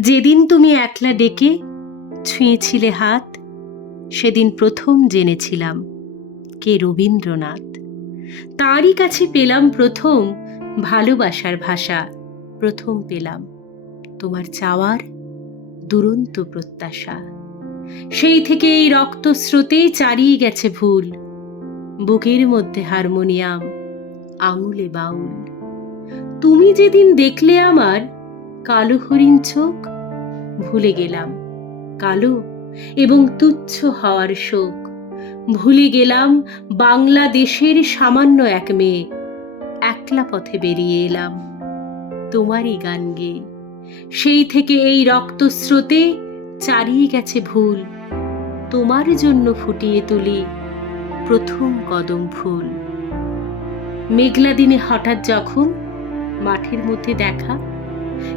যেদিন তুমি একলা ডেকে ছুঁয়েছিলে হাত, সেদিন প্রথম জেনেছিলাম কে রবীন্দ্রনাথ। তাঁরই কাছে পেলাম প্রথম ভালোবাসার ভাষা, প্রথম পেলাম তোমার চাওয়ার দুরন্ত প্রত্যাশা। সেই থেকে এই রক্তস্রোতে চারিয়ে গেছে ভুল, বুকের মধ্যে হারমোনিয়াম, আঙুলে বাউল। তুমি যেদিন দেখলে আমার কালো হরিণ চোখ, ভুলে গেলাম কালো এবং তুচ্ছ হওয়ার শোক। ভুলে গেলাম বাংলাদেশের সামান্য এক মেয়ে, একলা পথে বেরিয়ে এলাম তোমারই গান গেয়ে সেই থেকে এই রক্তস্রোতে চারিয়ে গেছে ভুল, তোমার জন্য ফুটিয়ে তুলি প্রথম কদম ফুল। মেঘলা দিনে হঠাৎ যখন মাঠের মধ্যে দেখা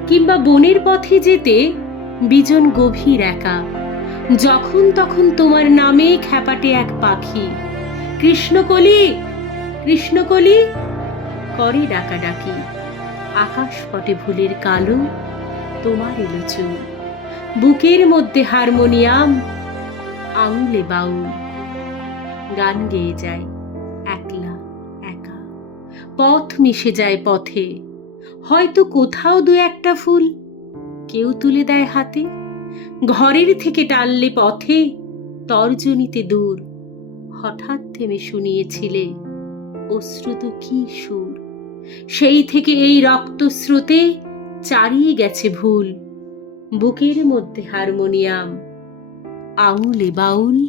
কিংবা বনের পথে যেতে বিজন গভীর একা। যখন তখন তোমার নামে খ্যাপাটে এক পাখি। কৃষ্ণকলি কৃষ্ণকলি, করে ডাকাডাকি। আকাশ পটে ভুলের কালো তোমার এলো চুল। বুকের মধ্যে হারমোনিয়াম, আঙুলে বাউল। গান গেয়ে যায় একলা একা। পথ মিশে যায় পথে। হয়তো কোথাও দু একটা ফুল। কেউ তুলে দেয় হাতে। ঘরের থেকে টানলে পথে তর্জনীতে দূর। হঠাৎ থেমে শুনিয়েছিলে অশ্রুত কি সুর? সেই থেকে এই রক্তস্রোতে চারিয়ে গেছে ভুল। বুকের মধ্যে হারমোনিয়াম। আঙুলে বাউল।